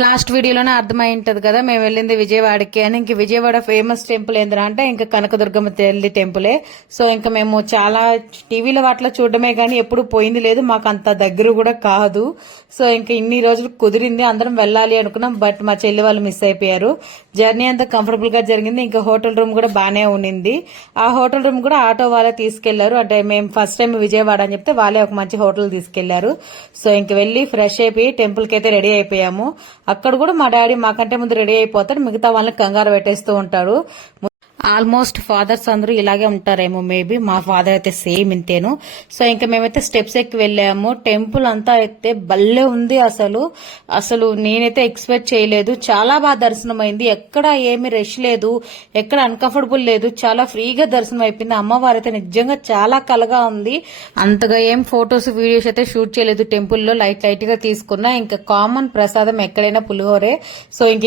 Last వీడియోలోనే అర్థమై ఉంటది కదా మేము వెళ్ళింది విజయవాడకి అని. ఇంక విజయవాడ ఫేమస్ టెంపుల్ ఏంద్రా అంటే ఇంకా కనకదుర్గమ్మ తల్లి టెంపులే. సో ఇంకా మేము చాలా టీవీలో వాటిలో చూడడమే కానీ ఎప్పుడు పోయింది లేదు, మాకు అంత దగ్గర కూడా కాదు. సో ఇంకా ఇన్ని రోజులు కుదిరింది, అందరం వెళ్ళాలి అనుకున్నాం. బట్ మా చెల్లి వాళ్ళు మిస్ అయిపోయారు. జర్నీ అంతా కంఫర్టబుల్ గా జరిగింది. ఇంకా హోటల్ రూమ్ కూడా బానే ఉండింది. ఆ హోటల్ రూమ్ కూడా ఆటో వాళ్ళే తీసుకెళ్లారు. అంటే మేము ఫస్ట్ టైం విజయవాడ అని చెప్తే వాళ్ళే ఒక మంచి హోటల్ తీసుకెళ్లారు. సో ఇంక వెళ్లి ఫ్రెష్ అయిపోయి టెంపుల్ కి అయితే రెడీ అయిపోయాము. అక్కడ కూడా మా డాడీ మాకంటే ముందు రెడీ అయిపోతాడు, మిగతా వాళ్ళని కంగారు పెట్టేస్తూ ఉంటాడు. ఆల్మోస్ట్ ఫాదర్స్ అందరూ ఇలాగే ఉంటారేమో, మేబీ మా ఫాదర్ అయితే సేమ్ ఇంతేను. సో ఇంకా మేమైతే స్టెప్స్ ఎక్కి వెళ్ళాము. టెంపుల్ అంతా అయితే భలే ఉంది. అసలు అసలు నేనైతే ఎక్స్పెక్ట్ చేయలేదు. చాలా బాగా దర్శనం అయింది. ఎక్కడ ఏమి రష్ లేదు, ఎక్కడ అన్కంఫర్టబుల్ లేదు, చాలా ఫ్రీగా దర్శనం అయిపోయింది. అమ్మవారు అయితే నిజంగా చాలా కలగా ఉంది. అంతగా ఏం ఫొటోస్ వీడియోస్ అయితే షూట్ చేయలేదు. టెంపుల్లో లైట్ గా తీసుకున్నా. ఇంకా కామన్ ప్రసాదం ఎక్కడైనా పులిహోరే. సో ఇంక